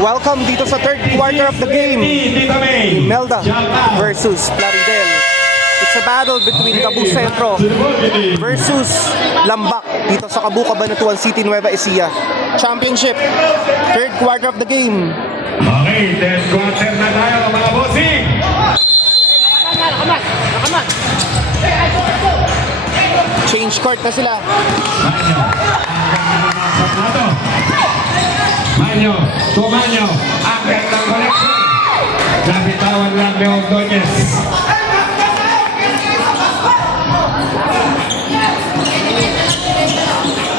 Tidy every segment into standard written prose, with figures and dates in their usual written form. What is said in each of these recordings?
Welcome dito sa third quarter of the game. Imelda versus Plaridel. It's a battle between Cabu Centro versus Lambak dito sa Cabu, Cabanatuan City, Nueva Ecija. Championship, third quarter of the game. Okay, third quarter na tayo mga bossing. Change court na sila. Manyo, Tumanyo, ang gandang koleksyon. Nabitawan lang ni Ordonez.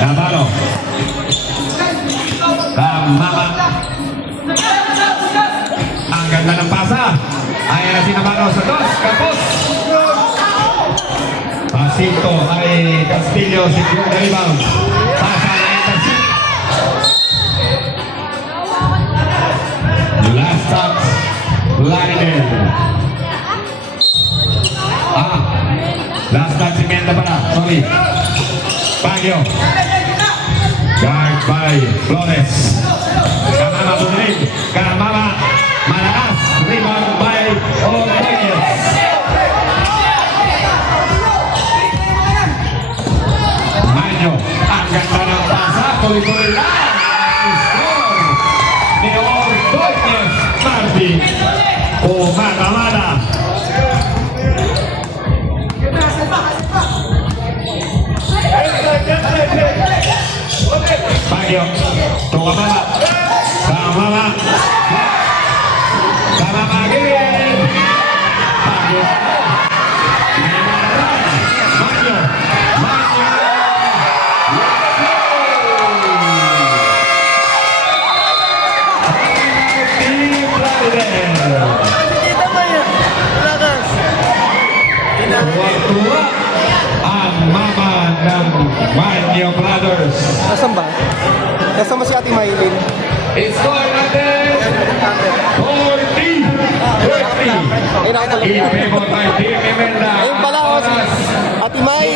Nabalo. Mama. Ang ganda ng pasa. Ayan na si Nabalo sa dos. Kapos. Pasito ay Castillo. Secure the rebound. Pasa na Itasin. Last touch. Plaridel. Last touch si Menda pala. Sorry. Baguio. Guard by Flores. Kamama bumilig. Kamama. Malakas. Rebound by Ordonez. Manyo. Ang ganda ng pasa. Tuloy-tuloy lang. Score ni Ordonez. Marvin. Umada-mada. Baguio. Kamama. Kamama. Kamama again. Baguio. Manyo. Manyo. Team Plaridel. Tuwa-tuwa ang mama ng Manyo Brothers. Nasaan ba? Nasaan ba si Ate Maylin? Score natin 40-30 Ayun ako pala. in favor by Team Imelda. Ayun pala ako si Ate May.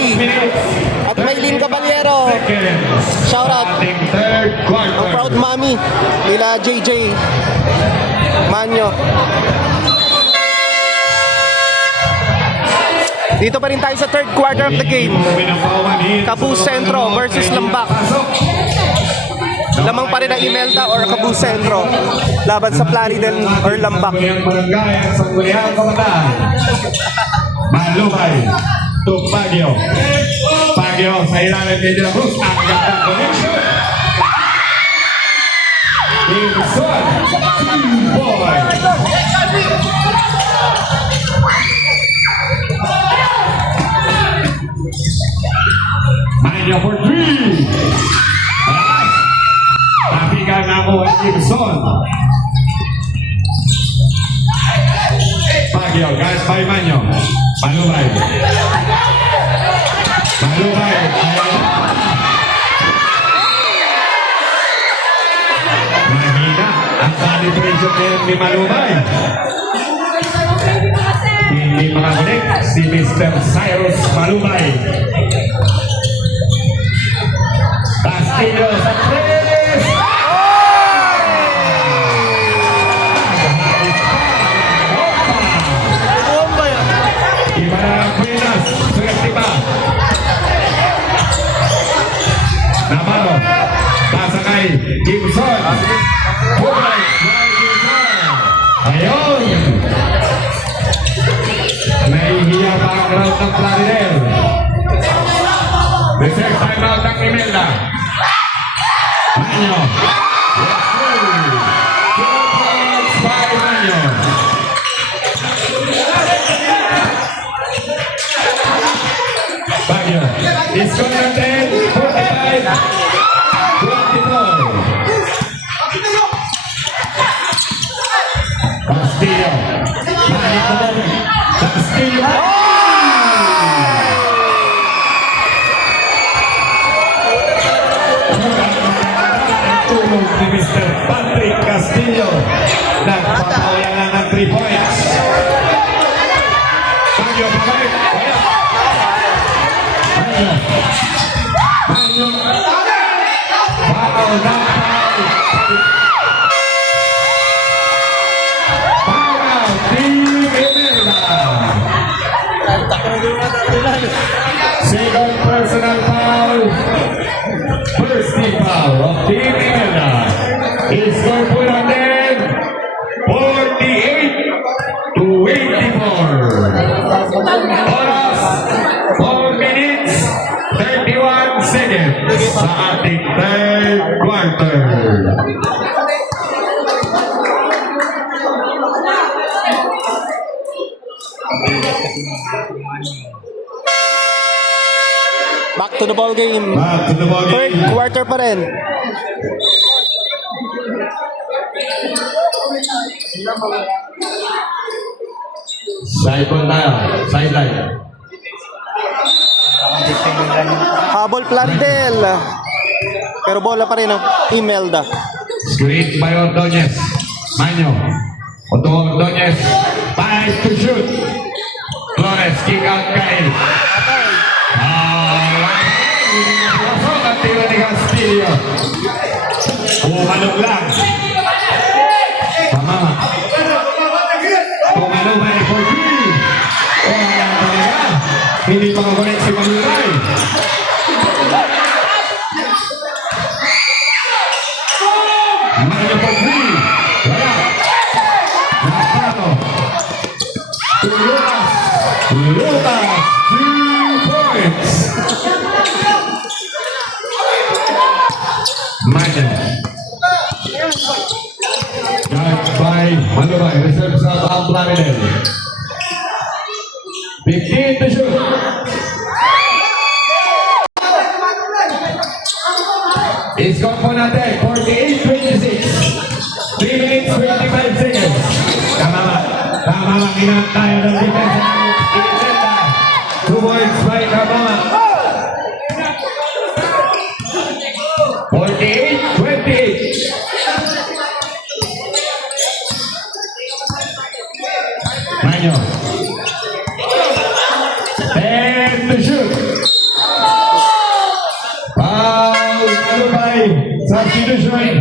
Ate Maylin Caballero. Shout out. Ating third quarter. Ang proud mommy nila JJ Manyo. Dito pa rin tayo sa third quarter of the game. Cabu Centro versus Lambak. Lamang pa rin ang Imelda or Cabu Centro laban sa Plaridel or Lambak. Malumay to Baguio. Baguio sa ilalim ni De La Cruz. Ang gandang connection. Wilson, Team Boy. Manyo for three. Napigan na ako ang Wilson. Baguio, guys by Manyo. Malumay. Malumay. Mahina ang penetration ni Malumay. Hindi makakunik si Mr. Cyrus Malumay. Castillo sa tres. Iba na ang Pinas. Swerte pa. Navarro. Pasa kay Gibson. Pumay. Ayun. Nahihiya pa ang crowd ng Plaridel. Reserve time out ng Imelda. Manyo. By Manyo. Baguio. Score natin 45-24. Castillo. Castillo. Tulog ni Mr. Patrick Castillo. Nagpapawala lang ng 3 points. Baguio, pabalik. Baguio. Baguio. Foul. of Team Imelda. Score po natin 48-84. Oras 4 minutes 31 seconds sa ating third quarter. Back to the ball game. Back to the ball Third game. quarter pa rin. Sideline tayo. Sideline. Habol Plaridel. Pero bola pa rin ang Imelda. Screen by Ordonez. Manyo. Otto Ordonez. 5 to shoot. Flores kick out kay. Pasok ang tira ni Castillo. Pumalog lang. Pamama. Pumalog na for three. Wala talaga. Hindi makakunik si Maluray. Manyo for three. Wala. Nakano. Lucas. Lucas. 3 points. Manyo. Guard by Malubay. Reserve sa Taang Plaridel. 15 to shoot. I-score po natin. 48-26. 3 minutes 25 seconds. Kamama. Kamama. Kinantay ng defense. Imelda. 2 points by Kamama. 48-28. Manyo. 10 to shoot. Foul. Malubay. Substitution.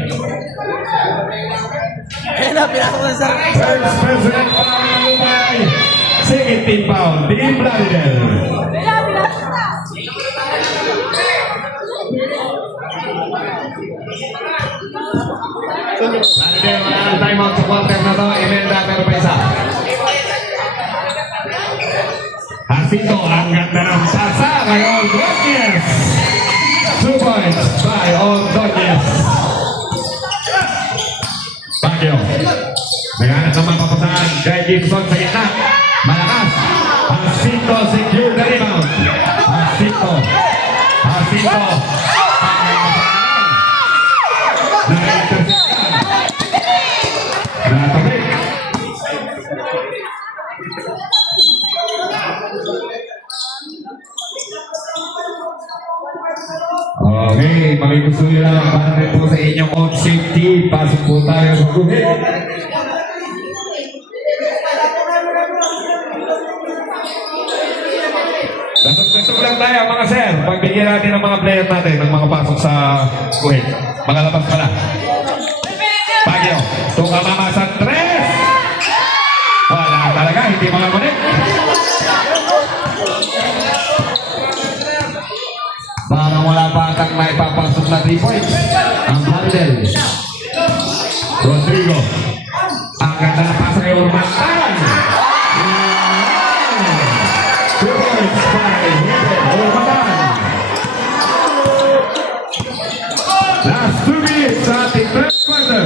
First personal foul. Malubay. Second team foul. Team Plaridel. Plaridel, wala ang timeout sa quarter na to. Imelda, pero pa isa. Hasito, ang ganda ng pasa kay Ordonez. 2 points by Ordonez. Baguio. Naghanap ng mga papasahan kay Gibson sa gitna. Malakas. Hasito secure the rebound. Hasito. Hasito. Na-interceptan. Natapik. Okay, makigusto nyo lang para rin po sa inyong own safety. Pasok po tayo sa guhit. Dasog lang tayo mga sir. Pagbigyan natin ng mga player natin ng mga pasok sa guhit. Mga labas pala. Baguio. Tuka mama sa 3. Wala talaga, hindi mga connect. Parang wala pa atang maipapasok na 3 points. Ang Plaridel. Rodrigo. Ang ganda na pasa kay Urmatan. 2 points by Urmatan. Last 2 minutes sa ating third quarter.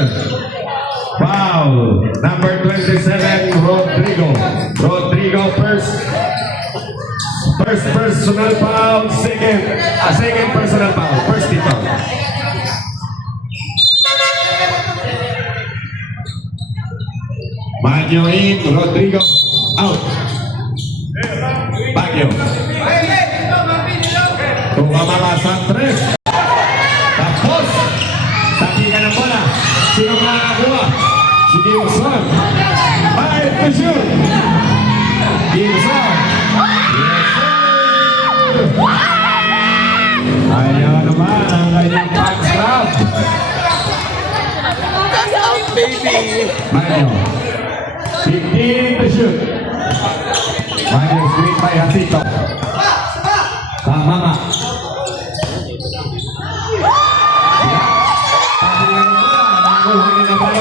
Foul. Number 27, Rodrigo. Rodrigo first personal foul, second personal foul, first team foul. Manyo in, Rodrigo out. Baguio. Tumamama sa 3. Tapos, tapikan ng bola. Sino makakakuha? Si Gibson. 5 to shoot. Gibson. Ayaw naman ang kanyang backstrap. That's out, baby. Manyo. 15 to shoot. Manyo screen by Hasito. Kamama.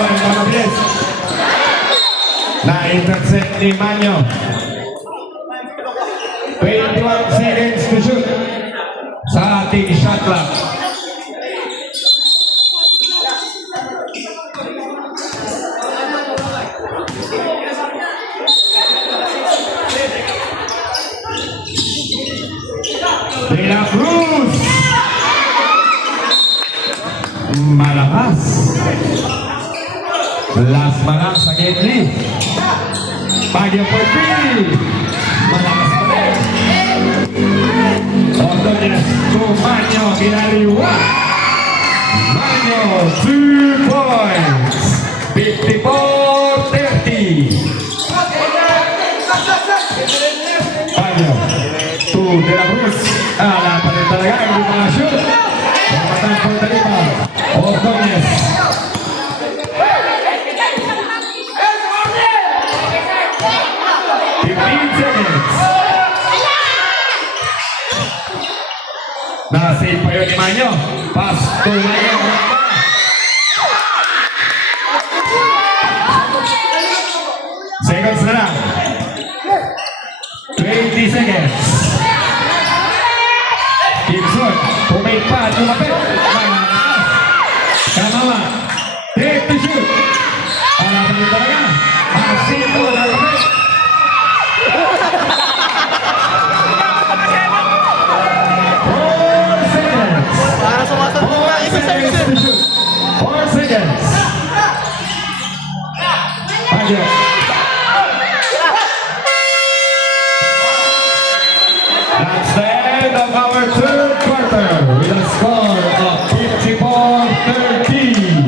mabilis. Na-intercept ni Manyo. 21 seconds to shoot sa ating shot clock. De La Cruz. Malakas. Last mana sa Gately. Baguio for 3. Malakas pa rin. Ordonez to Manyo. Ginaliwa. Manyo, 2 points. 54-30. Baguio to De La Cruz. Ala pa rin talaga. Hindi makashoot. Pagpatang for the rebound. Ordonez. Na-save pa yun ni Manyo. Pass to Manyo. Seconds na lang. 20 seconds. Gibson, tumate pa, lumapit. Kamawa. Take to shoot. Palaban nyo talaga. Asito, lalapit. Para sumasagot na isa sa isa. 4 seconds. Baguio. That's the end of our third quarter with a score of 54-30.